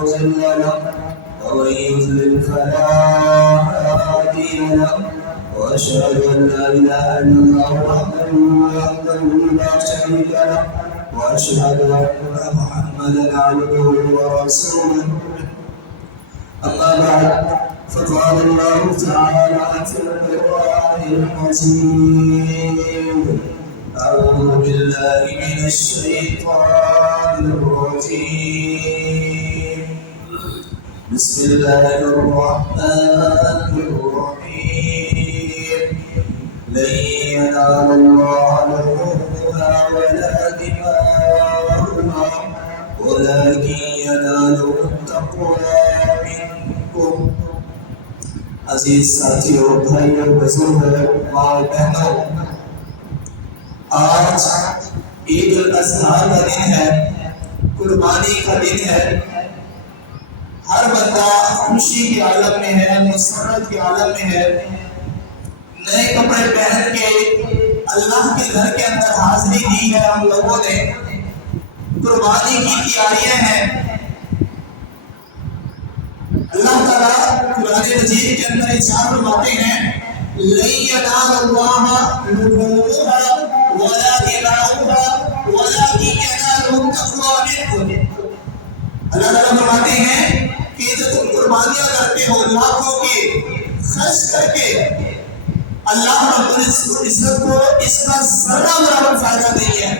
مضل له ومن يضلل فلا هادي له وأشهد أن لا إله إلا الله وحده لا شريك له وأشهد أن محمدا عبده ورسوله أما بعد فقال الله تعالى في القرآن المجيد أعوذ بالله من الشيطان الرجيم بسم الله الرحمن الرحيم لن ينال الله لحومها ولا دماؤها ولكن يناله التقوى منكم. عزیز ساتھیوں، بھائیوں، بزرگوں، ماں بہنوں، آج عید الاضحیٰ کا دن ہے، قربانی کا دن ہے۔ ہر بندہ خوشی کے عالم میں ہے، مسرت کے عالم میں ہے۔ نئے کپڑے پہن کے اللہ کے گھر کے اندر حاضری دی ہے ہم لوگوں نے، قربانی کی تیاریاں ہیں۔ اللہ تعالیٰ قرآن مجید کے اندر ارشاد فرماتے ہیں لَن يَنَالَ اللَّهَ لُحُومُهَا وَلَا دِمَاؤُهَا وَلَكِنْ يَنَالُهُ التَّقْوَىٰ مِنكُمْ۔ اللہ تعالیٰ فرماتے ہیں کہ جو تم قربانیاں کرتے ہو لاکھوں کی خرچ کر کے، اللہ رب العزت کو اس کا ذرہ برابر فائدہ نہیں ہے۔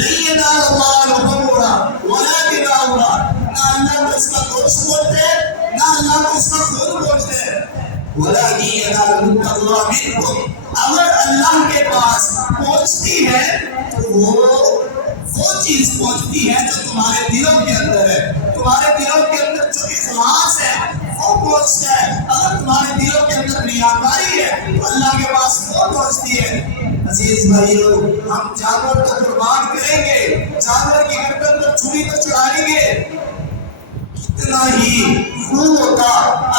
لَن يَنَالَ اللَّهَ لُحُومُهَا وَلَا دِمَاؤُهَا، نہ اللہ کو اس کا گوشت بولتے ہیں، نہ اللہ کو اس کا خون بولتے ہیں۔ وَلَكِنْ يَنَالُهُ التَّقْوَىٰ مِنكُمْ، اگر اللہ کے پاس پہنچتی ہے تو وہ چیز پہنچتی ہے جو تمہارے دلوں کے اندر ہے، تمہارے دلوں کے اندر جو اخلاص ہے وہ پہنچتا ہے۔ اگر تمہارے دلوں کے اندر ریاکاری ہے تو اللہ کے پاس وہ پہنچتی ہے۔ عزیز بھائیوں، ہم جانور کو قربان کریں گے، جانور کی گردن پر چھری تو چڑھائیں گے، کتنا ہی خوب ہوتا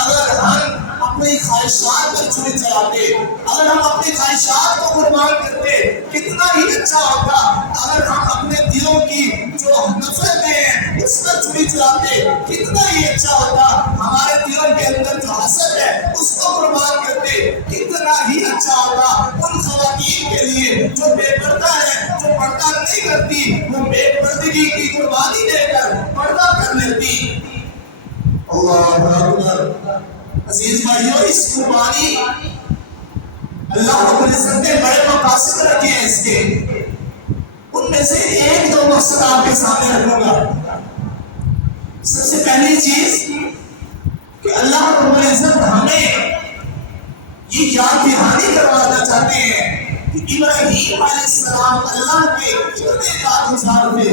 اگر ہم اپنی خواہشات پر چھری چلاتے، اگر ہم اپنی خواہشات کو قربان کرتے، کتنا ہی اچھا ہوتا اگر ہم اپنے دلوں کی جو نفرتیں ہیں اس پر چھری چلاتے، کتنا ہی اچھا ہوتا ہمارے دلوں کے اندر جو حسد ہے اس کو قربان کرتے، کتنا ہی اچھا ہوتا ان خواتین کے لیے جو بے پردہ ہے، جو پردہ نہیں کرتی، وہ بے پردگی کی قربانی دے کر پردہ کر لیتی۔ اللہ اکبر۔ عزیز بھائیوں، اس قربانی اللہ رب العزت نے بڑے مقاصد رکھے ہیں اس کے، ان میں سے ایک دو مقصد آپ کے سامنے رکھوں گا۔ سب سے پہلی چیز کہ اللہ رب العزت ہمیں یہ یاد دہانی کروانا چاہتے ہیں کہ ابراہیم علیہ السلام اللہ کے کتنے پاکیزہ تھے۔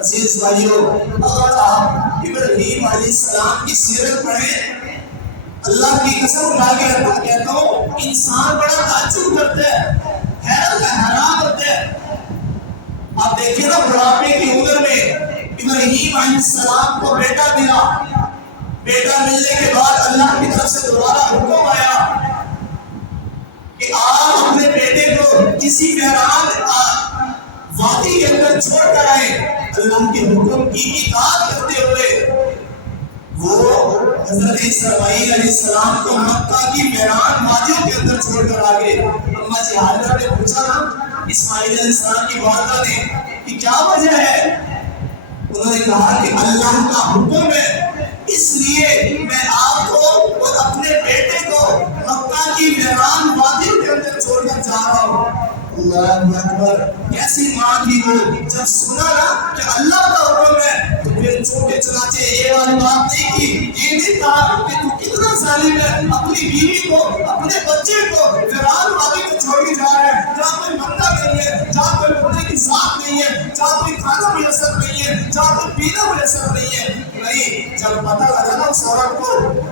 عزیز بھائیوں، اگر آپ ابراہیم علیہ السلام کی سیرت پڑھیں، اللہ کی قسم اٹھا کے کہتا ہوں انسان بڑا تعجب کرتا ہے، حیرت حیران ہوتا ہے۔ آپ دیکھیں نا بڑھاپے کی عمر میں ابراہیم علیہ السلام کو بیٹا ملا، بیٹا ملنے کے بعد اللہ کی طرف سے دوبارہ حکم آیا کہ آپ اپنے بیٹے کو کسی بحران وادی کے اندر چھوڑ کر آئے۔ اللہ کے حکم کی اطاعت کرتے ہوئے وہ حضرت اسماعیل علیہ السلام کو مکہ کی ویران وادیوں کے اندر چھوڑ کر آگے۔ اما جی حاضرہ نے پوچھا نا اسماعیل علیہ السلام کی والدہ نے کہ کیا وجہ ہے؟ انہوں نے کہا کہ اللہ کا حکم ہے، اس لیے میں آپ کو اور اپنے بیٹے کو مکہ کی ویران وادیوں کے اندر چھوڑ کر جا رہا ہوں۔ اللہ اکبر۔ کیسی ماں تھی وہ، جب سنا نا کہ اللہ کا حکم ہے تو پھر چھوٹے چنانچہ یہ والی بات نہیں کی، یہ نہیں کہا کہ تو کتنا ظالم ہے، اپنی بیوی کو اپنے بچے کو ویران وادی کو چھوڑ کے جا رہے ہیں جہاں کوئی بندہ نہیں ہے، جہاں کوئی بندے کی ذات نہیں ہے، جہاں کوئی کھانا میسر نہیں ہے، جہاں کوئی پینا میسر نہیں ہے۔ نہیں، جب پتہ لگا نا اس عورت کو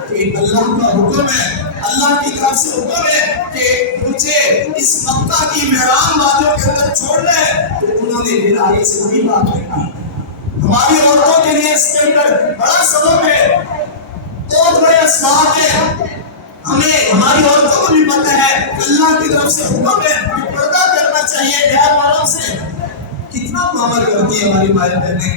کہ اللہ کا حکم ہے، اللہ کی طرف سے حکم ہے کہ مجھے اس مکہ کی ویران وادیوں کے اندر چھوڑنا ہے، تو انہوں نے پھر آگے سے وہی بات کی۔ ہماری عورتوں کے لیے اس کے اندر بڑا سبب ہے، بہت بڑے اسباب ہیں۔ ہمیں ہماری عورتوں کو بھی پتہ ہے اللہ کی طرف سے حکم ہے کہ پردہ کرنا چاہیے غیر محرم سے۔ کتنا عمل کرتی ہے ہماری مائیں بہنیں،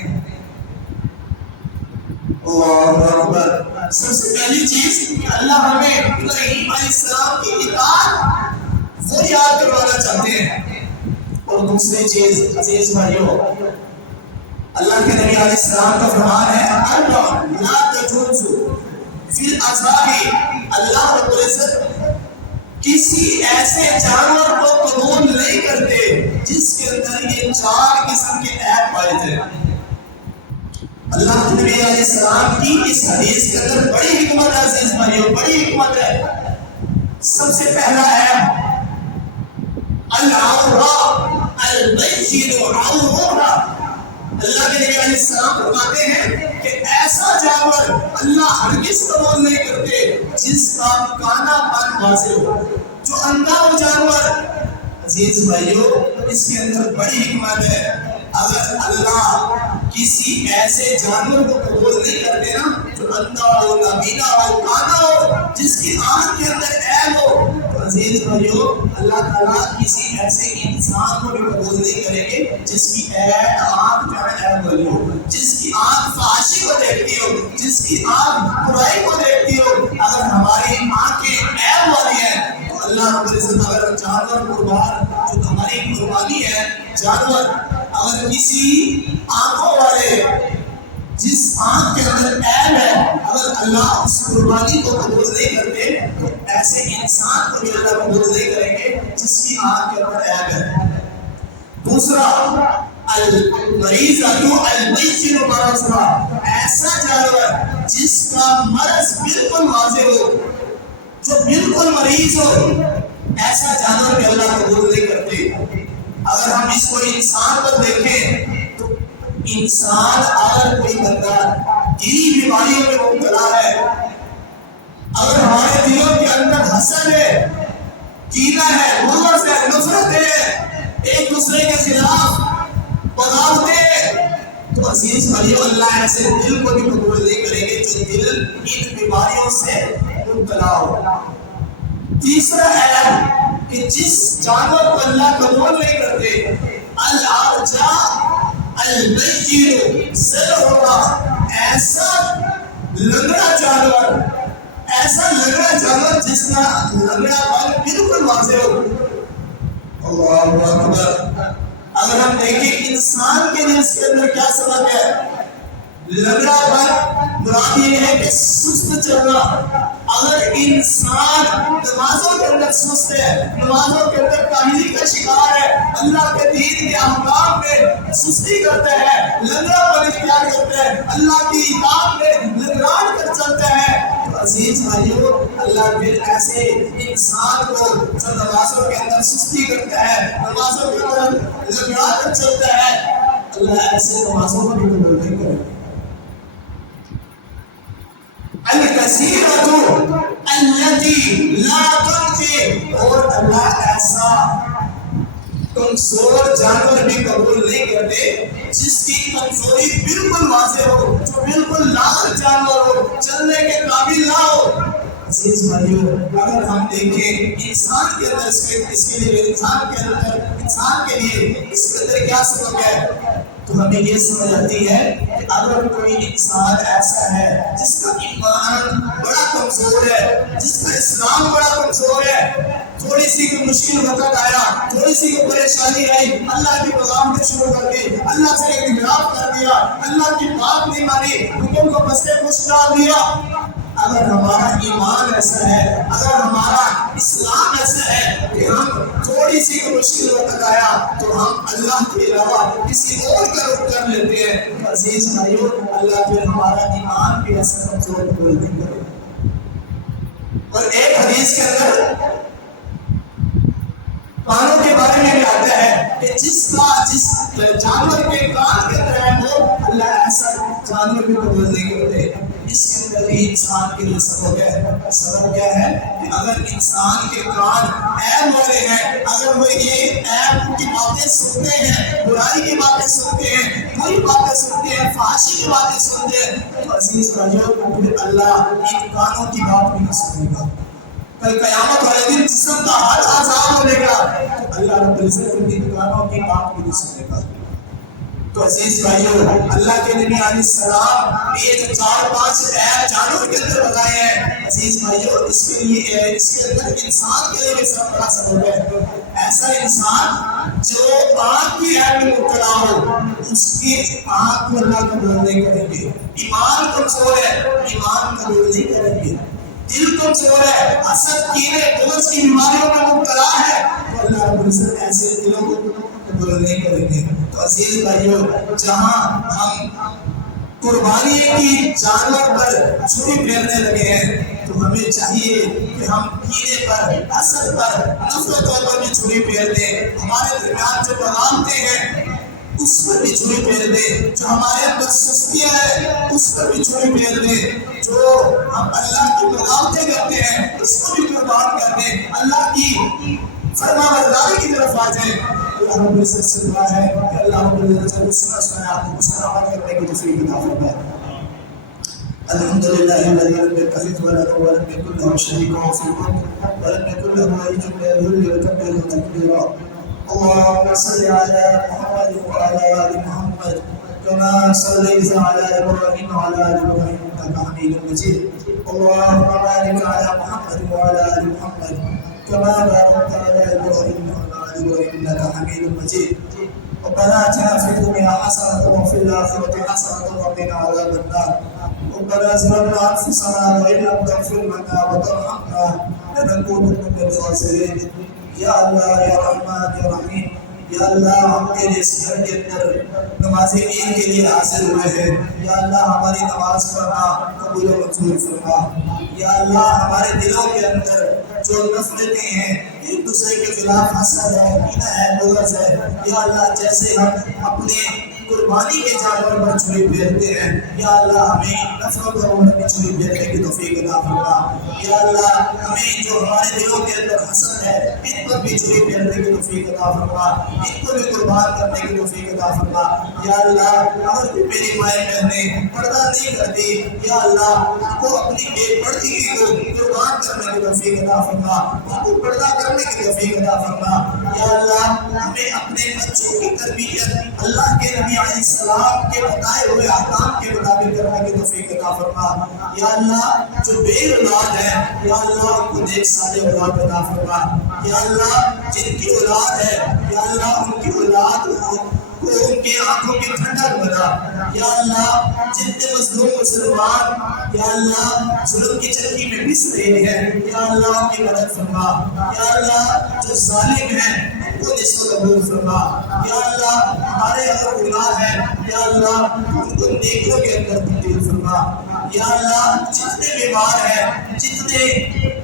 اللہ اکبر. سب سے پہلی چیز کہ اللہ ہمیں ابراہیم علیہ السلام کی اطاعت وہ یاد کروانا چاہتے ہیں. اور دوسری چیز عزیز بھائیوں، اللہ کے نبی علیہ السلام کا فرمان ہے لا تجوزوا فی الاضاحی. اللہ رب العزت کسی ایسے جانور کو قبول نہیں کرتے جس کے اندر یہ 4 قسم کے عیب پائے تھے. اللہ کے نبی علیہ السلام کی اس حدیث کے اندر بڑی حکمت ہے عزیز بھائیوں، بڑی حکمت ہے. سب سے پہلا ہے العورہ البین عورہ. اللہ کے نبی علیہ السلام فرماتے ہیں کہ ایسا جانور اللہ ہرگز قبول نہیں کرتے جس کا کانا پن واضح ہو، جو اندھا ہو جانور. عزیز بھائیوں، اس کے اندر بڑی حکمت ہے. اگر اللہ کسی ایسے جانور کو قبول نہیں کرتے نا، جو اندھا ہو، نابینا ہو، کانا ہو، جس کی آنکھ کے اندر عیب ہو، تو عزیز بھائیوں اللہ تعالیٰ کسی ایسے انسان کو بھی قبول نہیں کریں گے جس کی آنکھ جو ہے عیب والی ہو، جس کی آنکھ فحاشی کو دیکھتی ہو، جس کی آنکھ برائی کو دیکھتی ہو. اگر ہماری آنکھیں عیب والی ہیں تو اللہ رب العزت اگر جانور قربان، جو ہماری قربانی ہے، جانور اگر کسی آنکھوں والے جس آنکھ کے اندر عیب ہے، اگر اللہ اس قربانی کو قبول نہیں کرتے تو ایسے انسان کو بھی اللہ قبول نہیں کریں گے جس کی آنکھ کے اندر عیب ہے. دوسرا المریض البین مرضہ. ایسا جانور جس کا مرض بالکل واضح ہو، جو بالکل مریض ہو، ایسا جانور بھی اللہ قبول نہیں کرتے. اگر ہم اس کو انسان پر دیکھیں تو انسان اگر کوئی بندہ دینی بیماریوں میں مبتلا ہے، اگر ہمارے دلوں کے اندر حسد ہے، کینہ ہے، بغض ہے، نفرت ہے، ایک دوسرے کے خلاف بغاوتیں، تو عزیز بھائیو اللہ ایسے دل کو بھی قبول نہیں کریں گے جو دل ان بیماریوں سے مبتلا ہو. تیسرا ہے کہ جس جانور کو اللہ قبول نہیں کرتے الارجا البین سر ہوگا. ایسا لنگڑا جانور، ایسا لنگڑا جانور جس کا لنگڑا پن بالکل واضح ہو. اللہ اکبر. اگر ہم دیکھیں انسان کے لیے اس کے اندر کیا سبب ہے؟ لنگڑا پن مراد یہ ہے کہ سست چلنا. اگر انسان نمازوں کے اندر سست ہے، نمازوں کے اندر کاہلی کا شکار ہے، اللہ کے دین کے احکام میں سستی کرتا ہے، لنگڑا پن اختیار کرتا ہے، اللہ کی اطاعت میں لنگڑان کر چلتا ہے، تو عزیز بھائیوں اللہ پھر ایسے انسان کو جو نمازوں کے اندر سستی کرتا ہے، نمازوں کے اندر لنگڑا کر چلتا ہے، اللہ ایسے نمازوں کو بھی قبول نہیں کرے. الکثیرۃ التی لا تنفع. اور اللہ ایسا کمزور جانور بھی قبول نہیں کرتے جس کی کمزوری بالکل واضح ہو، جو بالکل لاغر جانور ہو، چلنے کے قابل نہ ہو. عزیز بھائیو اگر ہم دیکھیں انسان کے اندر اس کے لیے انسان کے لیے اس کے اندر کیا سبب ہے، تو ہمیں یہ سمجھ آتی ہے کہ اگر کوئی انسان ایسا ہے جس کا ایمان بڑا کمزور ہے، جس کا اسلام بڑا کمزور ہے، تھوڑی سی کوئی مشکل وقت آیا، تھوڑی سی کوئی پریشانی آئی، اللہ کی مقام شروع کر دی، اللہ سے انحراف کر دیا، اللہ کی بات نہیں مانی، حکم کو بستے کچھ ڈال دیا. اگر ہمارا ایمان ایسا ہے، اگر ہمارا اسلام ایسا ہے کہ ہم تھوڑی سی مشکل وقت آیا تو ہم اللہ کے علاوہ کسی اور کا رخ کر لیتے ہیں، عزیز بھائیو اللہ پھر ہمارا ایمان بھی ایسا کمزور قبول نہیں کرے. اور ایک حدیث کے اندر کانوں کے بارے میں بھی آتا ہے کہ جس جانور کے کان کے اندر ہے وہ اللہ ایسا جانور بھی قبول نہیں کرتے. اس کے اندر بھی انسان کے لیے سبب ہے. سبب کیا ہے کہ اگر انسان کے کان عیب والے ہیں، اگر وہ یہ عیب کی باتیں سنتے ہیں، برائی کی باتیں سنتے ہیں، بری باتیں سنتے ہیں، فحاشی کی باتیں سنتے ہیں، تو عزیز بھائیو پھر اللہ ان کانوں کی بات بھی نہ سنے گا. کل قیامت والے دن جسم کا ہر اعضاء بولے گا تو اللہ رب العزت ان کانوں کی بات بھی نہیں سنے گا. تو عزیز بھائیو اللہ کے نبی علیہ السلام نے جو 4-5 عیب جانور کے اندر بتائے ہیں عزیز بھائیو اس کے لیے اس کے اندر انسان کے لیے بھی سب بڑا سبب ہے. ایسا انسان جو آنکھ کی عیب میں مبتلا ہو اس کی آنکھ کو اللہ قبول نہیں کریں گے. ایمان کمزور ہے ایمان قبول نہیں کریں گے. دل کمزور ہے حسد کینے بغض کی بیماریوں میں مبتلا ہے تو اللہ رب العزت ایسے دلوں کو قبول نہیں کریں گے. تو عزیز بھائیو جہاں ہم قربانی کی جانور پر چھری پھیرنے لگے ہیں تو ہمیں چاہیے کہ ہم کینے پر حسد پر نفرتوں پر بھی چھری پھیر دیں. ہمارے درمیان جو بغاوتیں ہیں اس پر بھی چھری پھیر دیں. جو ہمارے اندر سستیاں ہیں اس پر بھی چھری پھیر دیں. جو ہم اللہ کی بغاوتیں کرتے ہیں اس کو بھی قربان کر دیں. اللہ کی فرما برداری کی طرف آ جائیں. اللہ رب العزت سے دعا ہے کہ اللہ رب العزت جو سنا اس پر عمل کرنے کی توفیق عطا فرمائے. الحمد لله الذي لم يتخذ ولدا ولم يكن له شريك في الملك ولم يكن له ولي من الذل وكبره تكبيرا. اللهم صل على محمد وعلى ال محمد كما صليت على ابراهيم وعلى ال ابراهيم انك حميد مجيد. اللهم بارك على محمد وعلى ال محمد كما باركت على ابراهيم وعلى ال ابراهيم انك حميد مجيد. ربنا اتنا في الدنيا حسنه وفي الاخره حسنه وقنا عذاب النار. ربنا ظلمنا انفسنا وان لم تغفر لنا وترحمنا لنكونن من الخاسرين. یا اللہ یا رحمان یا رحیم یا اللہ ہم تیرے اس گھر کے اندر نماز عید کے لیے حاضر ہوئے ہیں. یا اللہ ہماری نماز پڑھنا قبول و منظور فرما. یا اللہ ہمارے دلوں کے اندر جو نفرتیں ہیں ایک دوسرے کے خلاف حسد ہے کینہ ہے بغض ہے یا اللہ جیسے ہم اپنے قربانی کے جانور پر چھری پھیرتے ہیں یا اللہ ہمیں نفرت اور محبت کی چھری پھیرنے کی توفیق عطا فرما. یا اللہ ہمیں جو ہمارے دلوں کے اندر حسد ہے ان پر بھی چھری پھیرنے کی توفیق عطا فرما. ان کو بھی قربان کرنے کی توفیق عطا فرما. یا اللہ اگر کوئی میری مائیں بہنیں پردہ نہیں کرتی یا اللہ ان کو اپنی بے پردگی کو قربان کرنے کی توفیق عطا فرما. ان کو پردہ کرنے کی توفیق عطا فرما. یا اللہ ہمیں اپنے بچوں کی تربیت اللہ کے نبی علیہ السلام کے بتائے ہوئے احکام کے مطابق کرنے کی توفیق عطا فرما. یا اللہ جو بے اولاد ہے یا اللہ ان کو نیک صالح اولاد عطا فرما. یا اللہ جن کی اولاد ہے یا اللہ ان کی اولاد کو ان کی آنکھوں کی ٹھنڈک بنا. یا اللہ جتنے مظلوم مسلمان یا اللہ ظلم کی چکی میں پس رہے ہیں یا اللہ ان کی مدد فرما. یا اللہ جو ظالم ہیں ان کو نصف قبول فرما. یا اللہ ہمارے اگر گناہ ہیں یا اللہ ان کو نیکیوں کے اندر تبدیل فرما. یا اللہ جتنے بیمار ہیں جتنے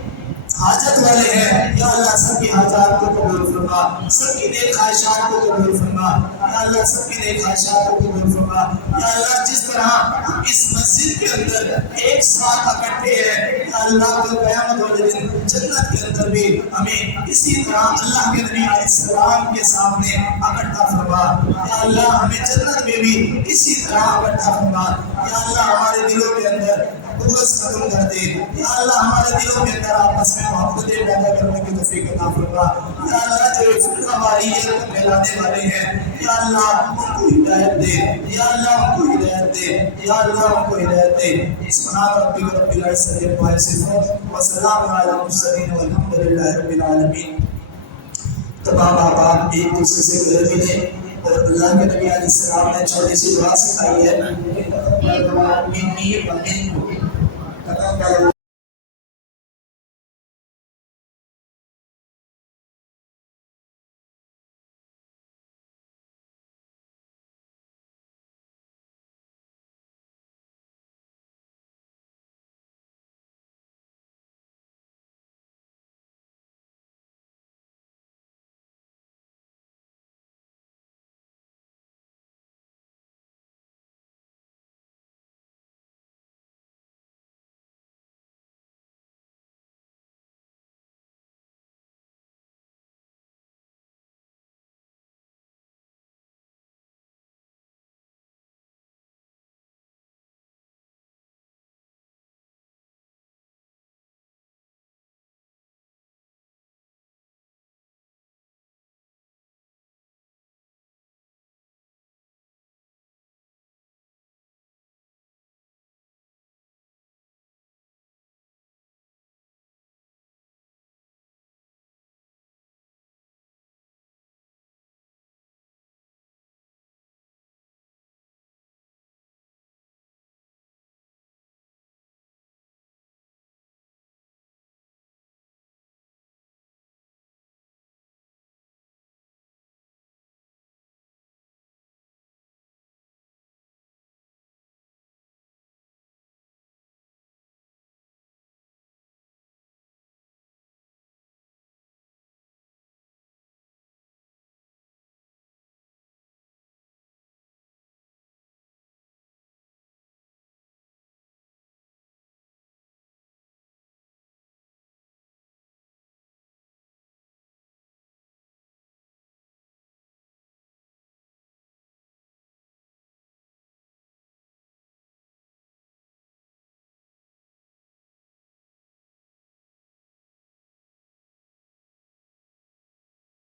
حاجت والے ہیں یا اللہ سب کی حاجات کو قبول فرما. سب کی نیک خواہشات کو قبول فرما. یا اللہ سب کی نیک خواہشات کو قبول فرما. یا اللہ جس طرح ہم اس مسجد کے اندر ایک ساتھ اکٹھے ہیں یا اللہ کو قیامت والے دن جنت کے اندر بھی ہمیں اسی طرح اللہ کے نبی علیہ السلام کے سامنے اکٹھا فرما. یا اللہ ہمیں جنت میں بھی اسی طرح اکٹھا فرما. یا اللہ ہمارے دلوں کے اندر بغض ختم کر دے. یا اللہ ہمارے دلوں کے اندر آپس میں محبتیں پیدا کرنے کی توفیق عطا فرما. یا اللہ جو فرقہ واریت کو پھیلانے والے ہیں یا اللہ ان کو ہدایت دے. یا اللہ ان کو ہدایت دے. یا اللہ ان کو ہدایت دے. سبحان ربک رب العزت عما یصفون وسلام علی المرسلین والحمد للہ رب العالمین. تمام آپ ایک دوسرے سے گلے ملے اور اللہ کے نبی علیہ السلام نے چھوٹی سی دعا سکھائی ہے.